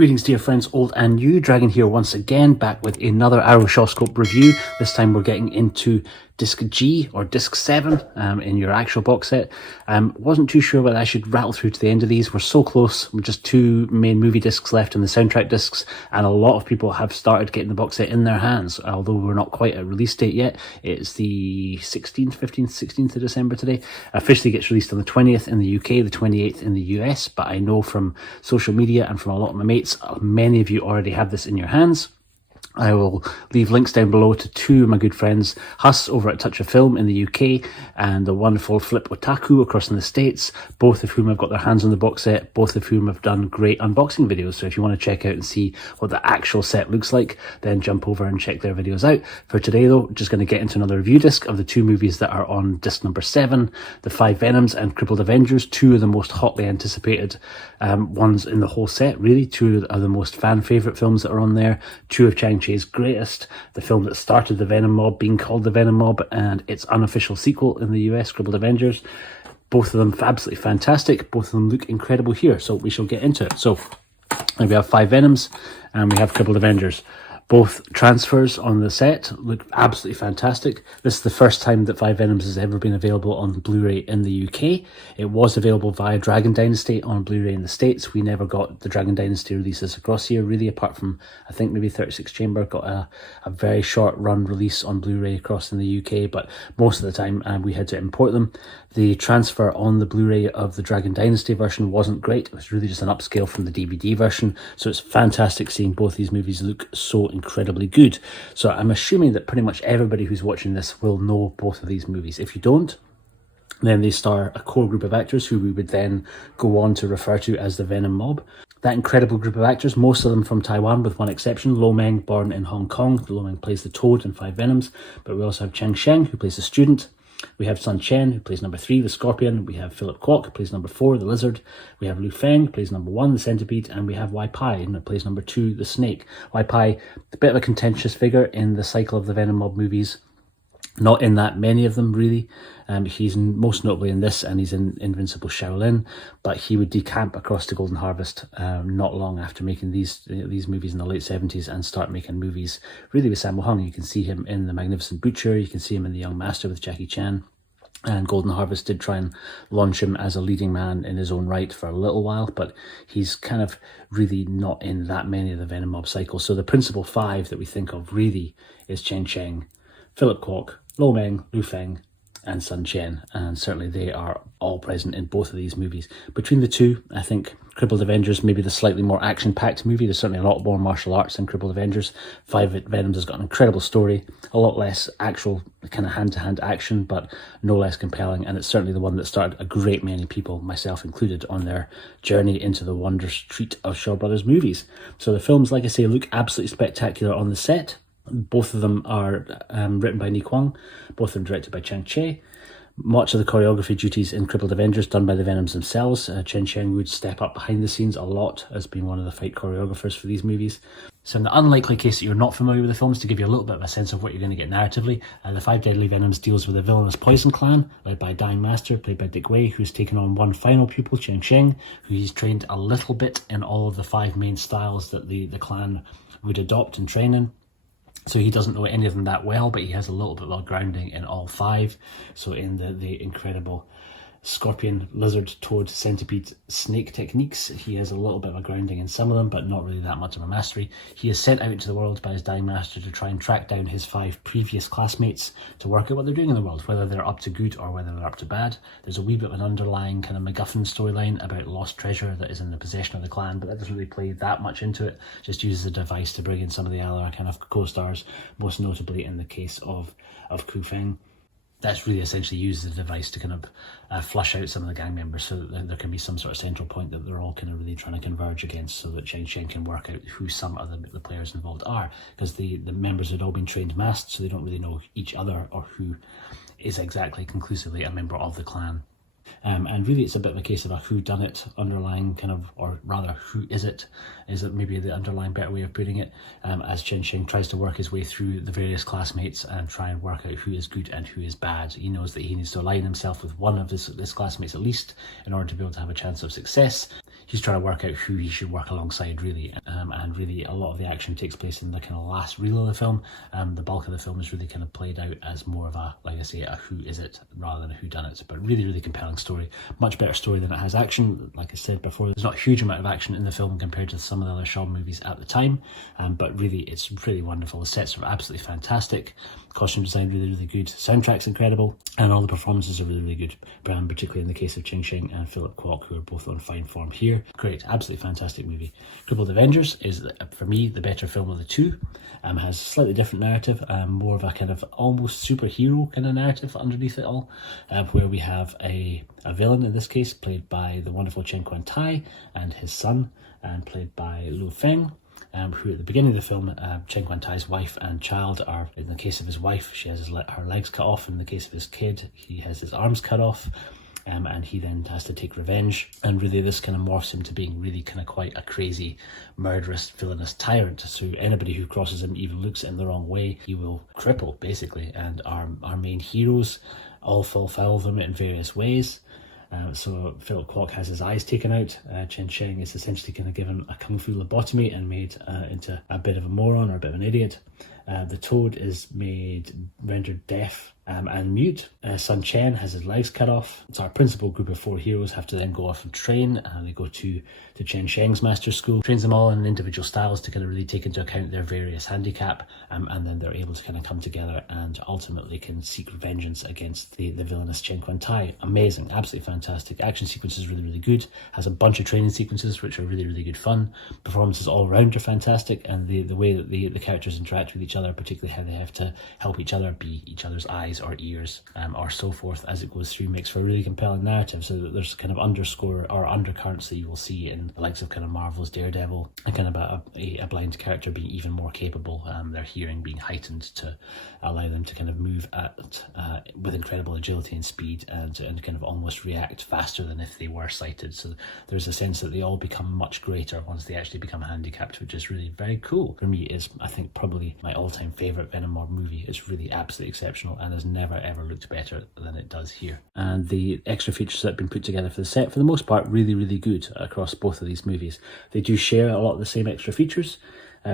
Greetings dear friends, old and new. Dragon here once again, back with another Arrow Shawscope review. This time we're getting into disc G or disc 7 in your actual box set. Wasn't too sure whether I should rattle through to the end of these. We're so close. We're just 2 main movie discs left in the soundtrack discs, and a lot of people have started getting the box set in their hands, although we're not quite at release date yet. It's the 16th, 15th, 16th of December today. Officially gets released on the 20th in the UK, the 28th in the US, but I know from social media and from a lot of my mates, many of you already have this in your hands. I will leave links down below to 2 of my good friends, Huss over at Touch of Film in the UK and the wonderful Flip Otaku across in the States, both of whom have got their hands on the box set, both of whom have done great unboxing videos. So if you want to check out and see what the actual set looks like, then jump over and check their videos out. For today though, just going to get into another review disc of the 2 movies that are on disc number 7, the 5 Venoms and Crippled Avengers, 2 of the most hotly anticipated ones in the whole set, really. 2 of the most fan favourite films that are on there, 2 of Chang-Chi's greatest, the film that started the Venom Mob being called the Venom Mob, and its unofficial sequel in the US, Crippled Avengers. Both of them absolutely fantastic. Both of them look incredible here, so we shall get into it. So we have 5 Venoms and we have Crippled Avengers. Both transfers on the set look absolutely fantastic. This is the first time that 5 Venoms has ever been available on Blu-ray in the UK. It was available via Dragon Dynasty on Blu-ray in the States. We never got the Dragon Dynasty releases across here, really, apart from, I think, maybe 36 Chamber got a very short run release on Blu-ray across in the UK, but most of the time we had to import them. The transfer on the Blu-ray of the Dragon Dynasty version wasn't great. It was really just an upscale from the DVD version, so it's fantastic seeing both these movies look so incredibly good. So I'm assuming that pretty much everybody who's watching this will know both of these movies. If you don't, then they star a core group of actors who we would then go on to refer to as the Venom Mob. That incredible group of actors, most of them from Taiwan with one exception, Lo Meng, born in Hong Kong. Lo Meng plays the Toad in 5 Venoms, but we also have Chang Sheng, who plays the Student. We have Sun Chen, who plays number 3, the Scorpion. We have Philip Kwok, who plays number 4, the Lizard. We have Lu Feng, who plays number 1, the Centipede. And we have Wai Pai, who plays number 2, the Snake. Wai Pai, a bit of a contentious figure in the cycle of the Venom Mob movies. Not in that many of them, really. He's most notably in this, and he's in Invincible Shaolin, but he would decamp across to Golden Harvest not long after making these movies in the late 70s and start making movies really with Sammo Hung. You can see him in The Magnificent Butcher, you can see him in The Young Master with Jackie Chan, and Golden Harvest did try and launch him as a leading man in his own right for a little while, but he's kind of really not in that many of the Venom Mob cycles. So the principal 5 that we think of really is Chen Sheng, Philip Kwok, Lo Meng, Lu Feng, and Sun Chen, and certainly they are all present in both of these movies. Between the 2, I think Crippled Avengers may be the slightly more action-packed movie. There's certainly a lot more martial arts than Crippled Avengers. 5 Venoms has got an incredible story, a lot less actual kind of hand-to-hand action, but no less compelling, and it's certainly the one that started a great many people, myself included, on their journey into the wondrous treat of Shaw Brothers movies. So the films, like I say, look absolutely spectacular on the set. Both of them are written by Ni Kuang, both of them directed by Chang Che. Much of the choreography duties in Crippled Avengers done by the Venoms themselves. Chen Sheng would step up behind the scenes a lot as being one of the fight choreographers for these movies. So in the unlikely case that you're not familiar with the films, to give you a little bit of a sense of what you're going to get narratively, the 5 Deadly Venoms deals with a villainous poison clan led by a dying master played by Dick Wei, who's taken on one final pupil, Cheng Sheng, who he's trained a little bit in all of the 5 main styles that the clan would adopt and train in. So he doesn't know any of them that well, but he has a little bit of grounding in all 5. So in the incredible Scorpion, Lizard, Toad, Centipede, Snake techniques, he has a little bit of a grounding in some of them, but not really that much of a mastery. He is sent out into the world by his dying master to try and track down his 5 previous classmates to work out what they're doing in the world, whether they're up to good or whether they're up to bad. There's a wee bit of an underlying kind of MacGuffin storyline about lost treasure that is in the possession of the clan, but that doesn't really play that much into it. Just uses a device to bring in some of the other kind of co-stars, most notably in the case of Ku Feng. That's really essentially used as a device to kind of flush out some of the gang members, so that there can be some sort of central point that they're all kind of really trying to converge against, so that Cheng Sheng can work out who some of the players involved are, because the members had all been trained masked, so they don't really know each other or who is exactly conclusively a member of the clan. And really it's a bit of a case of a whodunit underlying kind of, or rather who is it maybe the underlying better way of putting it, as Chen Sheng tries to work his way through the various classmates and try and work out who is good and who is bad. He knows that he needs to align himself with one of his classmates at least in order to be able to have a chance of success. He's trying to work out who he should work alongside, really. and really a lot of the action takes place in the kind of last reel of the film. The bulk of the film is really kind of played out as more of a, like I say, a who is it rather than a who done it. But really, really compelling story. Much better story than it has action. Like I said before, there's not a huge amount of action in the film compared to some of the other Shaw movies at the time, but really it's really wonderful. The sets are absolutely fantastic, costume design really, really good, soundtrack's incredible, and all the performances are really, really good, particularly in the case of Ching Sheng and Philip Kwok, who are both on fine form here. Great, absolutely fantastic movie. Crippled Avengers is, for me, the better film of the two. Has a slightly different narrative, more of a kind of almost superhero kind of narrative underneath it all, where we have a villain, in this case, played by the wonderful Chen Quan Tai, and his son, played by Lu Feng, who at the beginning of the film, Chen Quan Tai's wife and child are, in the case of his wife, she has her legs cut off. In the case of his kid, he has his arms cut off. And he then has to take revenge, and really this kind of morphs him to being really kind of quite a crazy, murderous, villainous tyrant. So anybody who crosses him, even looks in the wrong way, he will cripple, basically. And our main heroes all fulfill them in various ways. So Philip Kwok has his eyes taken out. Chen Sheng is essentially kind of given a kung fu lobotomy and made into a bit of a moron or a bit of an idiot. The Toad is rendered deaf and mute. Sun Chen has his legs cut off. So our principal group of 4 heroes have to then go off and train. They go to Chen Sheng's master school, trains them all in individual styles to kind of really take into account their various handicap, and then they're able to kind of come together and ultimately can seek vengeance against the villainous Chen Quan Tai. Amazing, absolutely fantastic. Action sequences really, really good. Has a bunch of training sequences which are really, really good fun. Performances all around are fantastic, and the way that the characters interact with each other, particularly how they have to help each other, be each other's eyes or ears, or so forth as it goes through, makes for a really compelling narrative. So that there's kind of underscore or undercurrents that you will see in the likes of kind of Marvel's Daredevil, and kind of a blind character being even more capable, their hearing being heightened to allow them to kind of move with incredible agility and speed, and kind of almost react faster than if they were sighted. So there's a sense that they all become much greater once they actually become handicapped, which is really very cool. For me, is I think probably my all-time favourite Venom Mob movie. It's really absolutely exceptional and has never ever looked better than it does here. And the extra features that have been put together for the set, for the most part, really, really good across both of these movies. They do share a lot of the same extra features.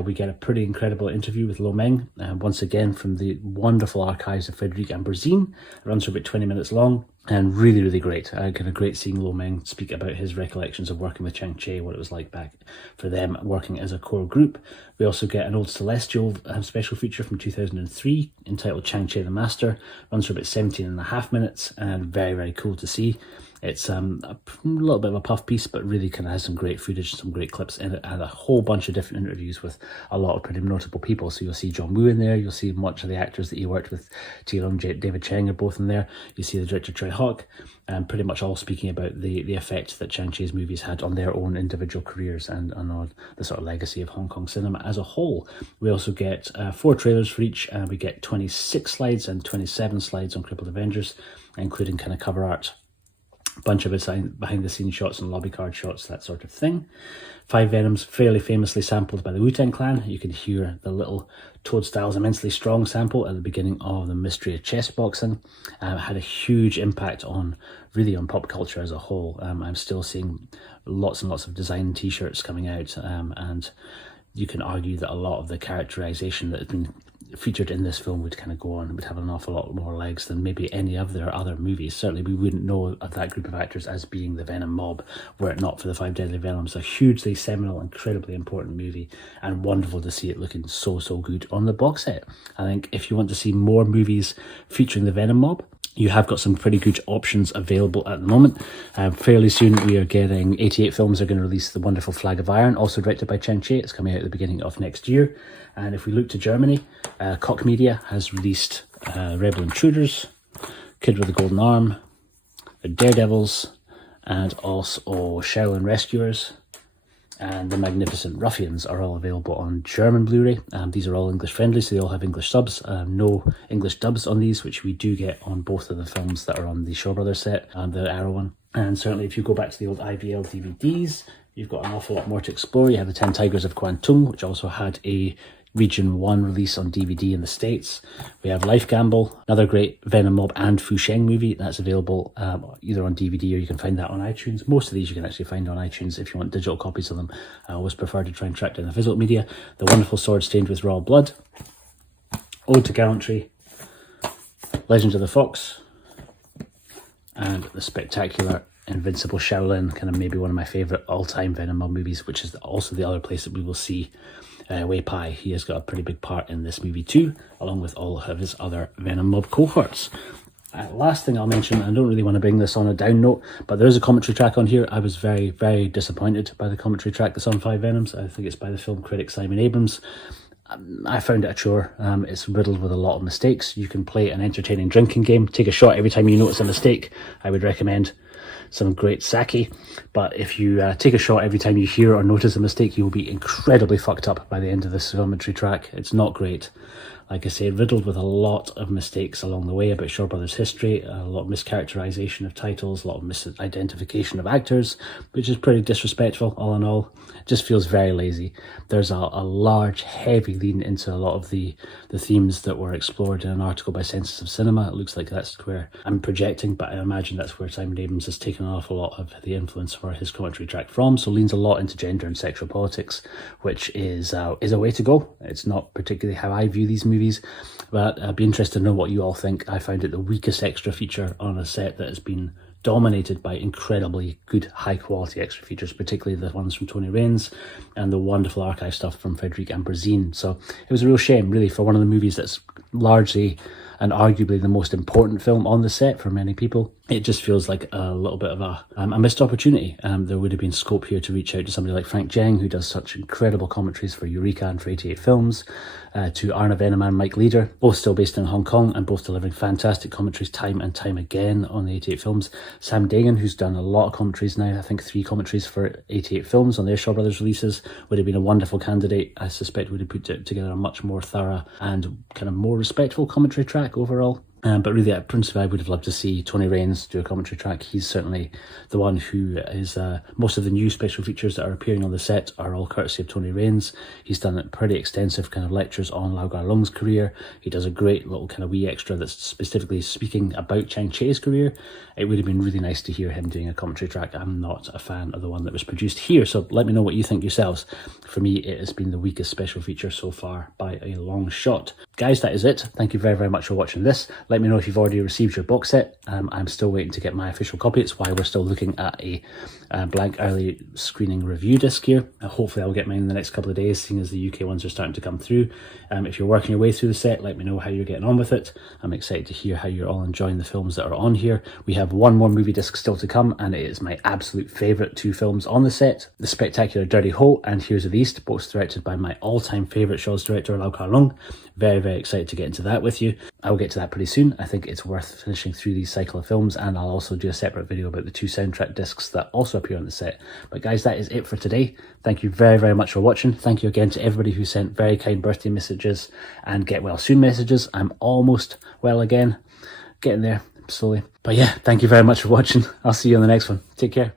We get a pretty incredible interview with Lo Meng, once again from the wonderful archives of Frederic Ambroisine. It runs for about 20 minutes long, and really, really great. Kind of great seeing Lo Meng speak about his recollections of working with Chang-Chi, what it was like back for them working as a core group. We also get an old Celestial special feature from 2003 entitled Chang-Chi the Master. Runs for about 17.5 minutes, and very, very cool to see. It's a little bit of a puff piece, but really kind of has some great footage, some great clips in it, and a whole bunch of different interviews with a lot of pretty notable people. So you'll see John Woo in there, you'll see much of the actors that he worked with, T. Lung, David Cheng are both in there. You see the director Troy Hawk, and pretty much all speaking about the effect that Chang-Chi's movies had on their own individual careers and on the sort of legacy of Hong Kong cinema as a whole. We also get 4 trailers for each, and we get 26 slides and 27 slides on Crippled Avengers, including kind of cover art, bunch of behind the scenes shots and lobby card shots, that sort of thing. 5 Venoms, fairly famously sampled by the Wu-Tang Clan. You can hear the little Toadstyles Immensely Strong sample at the beginning of The Mystery of Chess Boxing. Had a huge impact on pop culture as a whole. I'm still seeing lots and lots of design t-shirts coming out, and you can argue that a lot of the characterization that has been featured in this film would kind of go on, would have an awful lot more legs than maybe any of their other movies. Certainly we wouldn't know of that group of actors as being the Venom Mob were it not for the 5 Deadly Venoms. A hugely seminal, incredibly important movie, and wonderful to see it looking so good on the box set. I think if you want to see more movies featuring the Venom Mob, you have got some pretty good options available at the moment. Fairly soon we are getting 88 Films are going to release The Wonderful Flag of Iron, also directed by Chang-Chi. It's coming out at the beginning of next year. And if we look to Germany, Koch Media has released Rebel Intruders, Kid with the Golden Arm, The Daredevils, and also Shaolin Rescuers, and The Magnificent Ruffians are all available on German Blu-ray. These are all English friendly, so they all have English subs. No English dubs on these, which we do get on both of the films that are on the Shaw Brothers set, the Arrow one. And certainly if you go back to the old IVL DVDs, you've got an awful lot more to explore. You have the 10 Tigers of Kwantung, which also had a Region 1 release on DVD in the States. We have Life Gamble, another great Venom Mob and Fu Sheng movie that's available either on DVD or you can find that on iTunes. Most of these you can actually find on iTunes if you want digital copies of them. I always prefer to try and track down the physical media. The Wonderful Sword Stained with Royal Blood, Ode to Gallantry, Legend of the Fox, and the spectacular Invincible Shaolin, kind of maybe one of my favourite all-time Venom Mob movies, which is also the other place that we will see Wei Pai. He has got a pretty big part in this movie too, along with all of his other Venom Mob cohorts. Last thing I'll mention, I don't really want to bring this on a down note, but there is a commentary track on here. I was very, very disappointed by the commentary track that's on 5 Venoms. I think it's by the film critic Simon Abrams. I found it a chore. It's riddled with a lot of mistakes. You can play an entertaining drinking game, take a shot every time you notice a mistake. I would recommend some great sake, but if you take a shot every time you hear or notice a mistake, you will be incredibly fucked up by the end of this commentary track. It's not great. Like I say, riddled with a lot of mistakes along the way about Shaw Brothers' history, a lot of mischaracterization of titles, a lot of misidentification of actors, which is pretty disrespectful all in all. It just feels very lazy. There's a large, heavy lean into a lot of the themes that were explored in an article by Senses of Cinema. It looks like that's where I'm projecting, but I imagine that's where Simon Abrams has taken an awful lot of the influence for his commentary track from, so leans a lot into gender and sexual politics, which is a way to go. It's not particularly how I view these movies, but I'd be interested to know what you all think. I found it the weakest extra feature on a set that has been dominated by incredibly good high quality extra features, particularly the ones from Tony Raines and the wonderful archive stuff from Frederic Ambrosin. So it was a real shame really for one of the movies that's largely and arguably the most important film on the set for many people. It just feels like a little bit of a missed opportunity. There would have been scope here to reach out to somebody like Frank Jeng, who does such incredible commentaries for Eureka and for 88 Films, to Arna Venom and Mike Leader, both still based in Hong Kong and both delivering fantastic commentaries time and time again on the 88 Films. Sam Dagan, who's done a lot of commentaries now, I think 3 commentaries for 88 Films on their Shaw Brothers releases, would have been a wonderful candidate. I suspect would have put together a much more thorough and kind of more respectful commentary track overall. But really, at principle, I would have loved to see Tony Raines do a commentary track. He's certainly the one who is, most of the new special features that are appearing on the set are all courtesy of Tony Raines. He's done pretty extensive kind of lectures on Lau Gar Lung's career. He does a great little kind of wee extra that's specifically speaking about Chang Che's career. It would have been really nice to hear him doing a commentary track. I'm not a fan of the one that was produced here, so let me know what you think yourselves. For me, it has been the weakest special feature so far by a long shot. Guys, that is it. Thank you very, very much for watching this. Let me know if you've already received your box set. I'm still waiting to get my official copy. It's why we're still looking at a blank early screening review disc here. Hopefully I'll get mine in the next couple of days, seeing as the UK ones are starting to come through. If you're working your way through the set, let me know how you're getting on with it. I'm excited to hear how you're all enjoying the films that are on here. We have one more movie disc still to come, and it is my absolute favourite 2 films on the set. The spectacular Dirty Ho and Here's of the East, both directed by my all-time favourite Shaw's director, Lau Kar Lung. Very, very excited to get into that with you. I'll get to that pretty soon. I think it's worth finishing through these cycle of films, and I'll also do a separate video about the 2 soundtrack discs that also appear on the set. But guys, that is it for today. Thank you very, very much for watching. Thank you again to everybody who sent very kind birthday messages and get well soon messages. I'm almost well again. Getting there slowly. But yeah, thank you very much for watching. I'll see you on the next one. Take care.